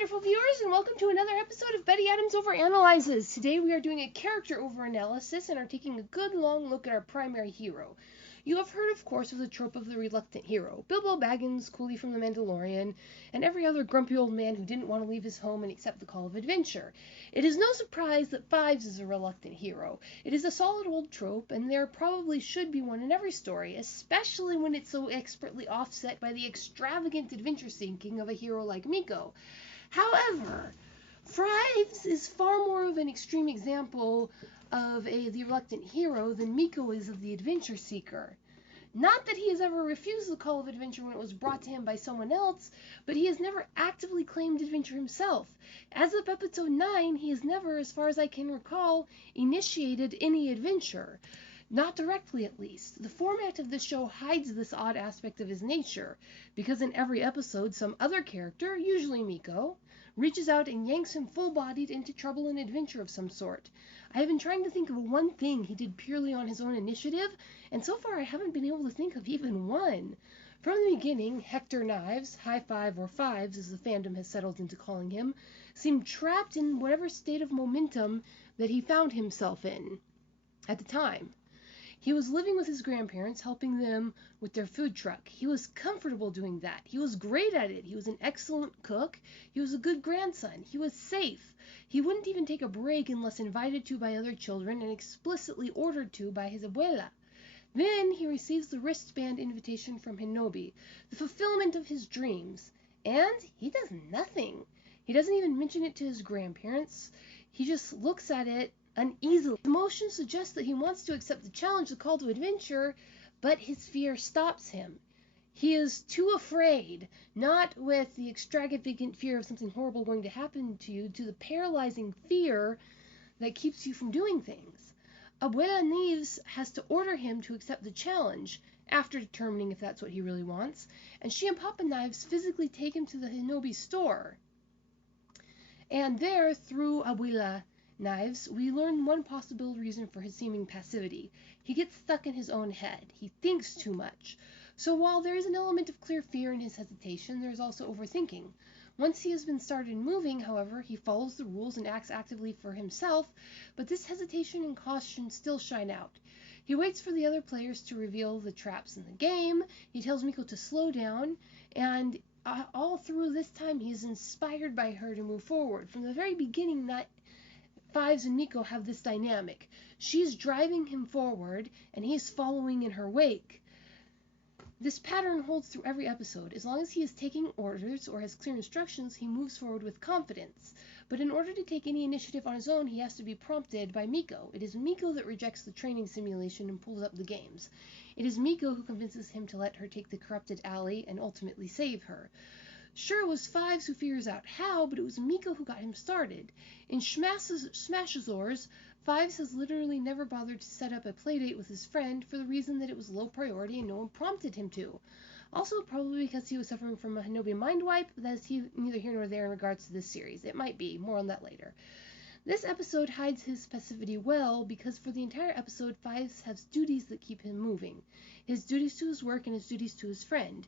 wonderful viewers, and welcome to another episode of Betty Adams Overanalyzes. Today we are doing a character overanalysis and are taking a good long look at our primary hero. You have heard, of course, of the trope of the reluctant hero. Bilbo Baggins, Kuill from the Mandolorian, and every other grumpy old man who didn't want to leave his home and accept the call of adventure. It is no surprise that Fives is a reluctant hero. It is a solid old trope, and there probably should be one in every story, especially when it's so expertly offset by the extravagant adventure-seeking of a hero like Miko. However, Fives is far more of an extreme example of the reluctant hero than Miko is of the adventure seeker. Not that he has ever refused the call of adventure when it was brought to him by someone else, but he has never actively claimed adventure himself. As of episode 9, he has never, as far as I can recall, initiated any adventure. Not directly, at least. The format of the show hides this odd aspect of his nature, because in every episode, some other character, usually Miko, reaches out and yanks him full-bodied into trouble and adventure of some sort. I have been trying to think of one thing he did purely on his own initiative, and so far I haven't been able to think of even one. From the beginning, Hector Knives, High Five or Fives as the fandom has settled into calling him, seemed trapped in whatever state of momentum that he found himself in at the time. He was living with his grandparents, helping them with their food truck. He was comfortable doing that. He was great at it. He was an excellent cook. He was a good grandson. He was safe. He wouldn't even take a break unless invited to by other children and explicitly ordered to by his abuela. Then he receives the wristband invitation from Hinobi, the fulfillment of his dreams. And he does nothing. He doesn't even mention it to his grandparents. He just looks at it uneasily. His emotions suggest that he wants to accept the challenge, the call to adventure, but his fear stops him. He is too afraid, not with the extravagant fear of something horrible going to happen to you, to the paralyzing fear that keeps you from doing things. Abuela Nieves has to order him to accept the challenge, after determining if that's what he really wants, and she and Papa Knives physically take him to the Hinobi store. And there, through Abuela Knives, we learn one possible reason for his seeming passivity. He gets stuck in his own head. He thinks too much. So while there is an element of clear fear in his hesitation, there is also overthinking. Once he has been started moving, however, he follows the rules and acts actively for himself, but this hesitation and caution still shine out. He waits for the other players to reveal the traps in the game. He tells Miko to slow down, and all through this time he is inspired by her to move forward. From the very beginning, Fives and Miko have this dynamic. She's driving him forward, and he's following in her wake. This pattern holds through every episode. As long as he is taking orders or has clear instructions, he moves forward with confidence. But in order to take any initiative on his own, he has to be prompted by Miko. It is Miko that rejects the training simulation and pulls up the games. It is Miko who convinces him to let her take the corrupted alley and ultimately save her. Sure, it was Fives who figures out how, but it was Miko who got him started. In Smashazors, Fives has literally never bothered to set up a playdate with his friend for the reason that it was low priority and no one prompted him to. Also, probably because he was suffering from a Hinobi mind wipe, but that is neither here nor there in regards to this series. It might be. More on that later. This episode hides his passivity well because for the entire episode, Fives has duties that keep him moving. His duties to his work and his duties to his friend.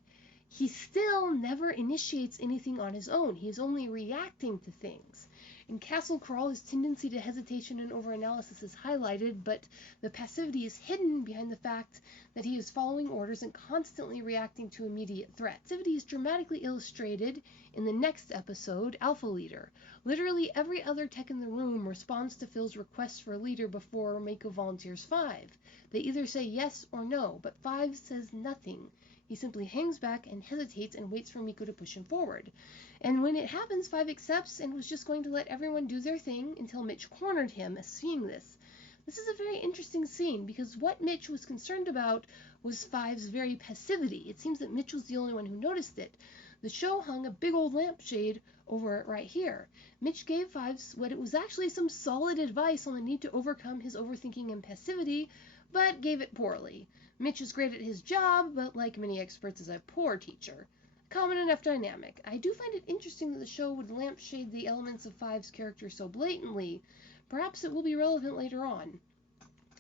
He still never initiates anything on his own. He is only reacting to things. In Castle Crawl, his tendency to hesitation and overanalysis is highlighted, but the passivity is hidden behind the fact that he is following orders and constantly reacting to immediate threats. Passivity is dramatically illustrated in the next episode, Alpha Leader. Literally every other tech in the room responds to Phil's request for a leader before Mako volunteers Five. They either say yes or no, but Five says nothing. He simply hangs back and hesitates and waits for Miko to push him forward. And when it happens, Five accepts and was just going to let everyone do their thing until Mitch cornered him as seeing this. This is a very interesting scene because what Mitch was concerned about was Five's very passivity. It seems that Mitch was the only one who noticed it. The show hung a big old lampshade over it right here. Mitch gave Fives what it was actually some solid advice on the need to overcome his overthinking and passivity, but gave it poorly. Mitch is great at his job, but like many experts is a poor teacher. Common enough dynamic. I do find it interesting that the show would lampshade the elements of Five's character so blatantly. Perhaps it will be relevant later on.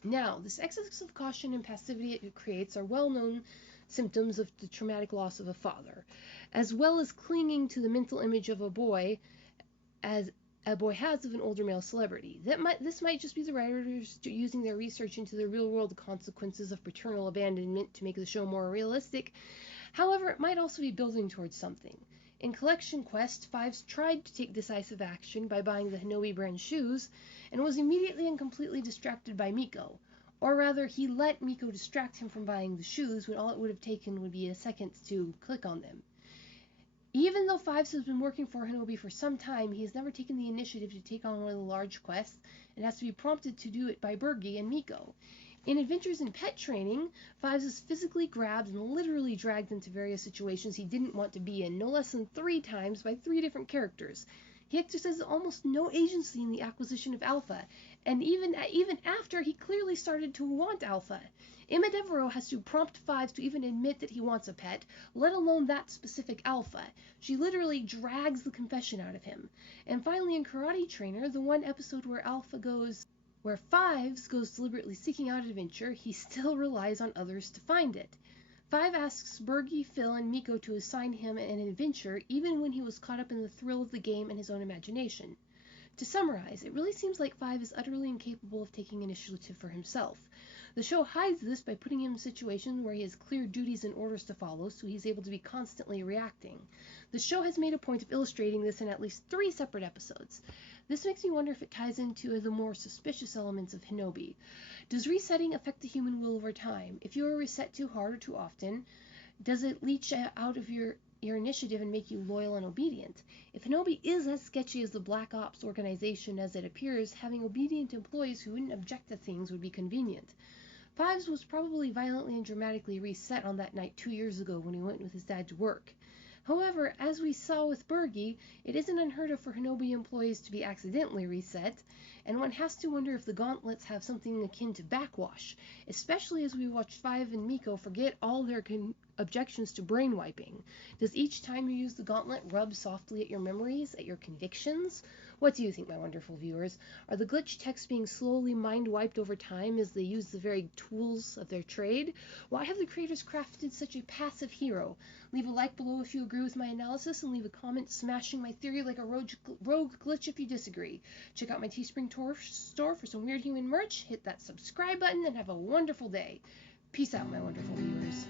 Now, this excess of caution and passivity it creates are well known symptoms of the traumatic loss of a father, as well as clinging to the mental image of a boy as a boy has of an older male celebrity. This might just be the writers using their research into the real-world consequences of paternal abandonment to make the show more realistic. However, it might also be building towards something. In Collection Quest, Fives tried to take decisive action by buying the Hinobi brand shoes, and was immediately and completely distracted by Miko. Or rather, he let Miko distract him from buying the shoes when all it would have taken would be a second to click on them. Even though Fives has been working for Hinobi for some time, he has never taken the initiative to take on one of the large quests, and has to be prompted to do it by Birgi and Miko. In Adventures in Pet Training, Fives is physically grabbed and literally dragged into various situations he didn't want to be in, no less than 3 times by 3 different characters. He exercises almost no agency in the acquisition of Alpha, and even after he clearly started to want Alpha. Emma Devereaux has to prompt Fives to even admit that he wants a pet, let alone that specific Alpha. She literally drags the confession out of him. And finally, in Karate Trainer, the one episode where Fives goes deliberately seeking out adventure, he still relies on others to find it. Five asks Birgi, Phil, and Miko to assign him an adventure, even when he was caught up in the thrill of the game and his own imagination. To summarize, it really seems like Five is utterly incapable of taking initiative for himself. The show hides this by putting him in situations where he has clear duties and orders to follow, so he's able to be constantly reacting. The show has made a point of illustrating this in at least 3 separate episodes. This makes me wonder if it ties into the more suspicious elements of Hinobi. Does resetting affect the human will over time? If you are reset too hard or too often, does it leach out of your initiative and make you loyal and obedient? If Hinobi is as sketchy as the Black Ops organization as it appears, having obedient employees who wouldn't object to things would be convenient. Fives was probably violently and dramatically reset on that night 2 years ago when he went with his dad to work. However, as we saw with Birgi, it isn't unheard of for Hinobi employees to be accidentally reset, and one has to wonder if the gauntlets have something akin to backwash, especially as we watch Five and Miko forget all their objections to brain wiping. Does each time you use the gauntlet rub softly at your memories, at your convictions? What do you think, my wonderful viewers? Are the glitch techs being slowly mind-wiped over time as they use the very tools of their trade? Why have the creators crafted such a passive hero? Leave a like below if you agree with my analysis, and leave a comment smashing my theory like a rogue glitch if you disagree. Check out my Teespring store for some weird human merch, hit that subscribe button, and have a wonderful day. Peace out, my wonderful viewers.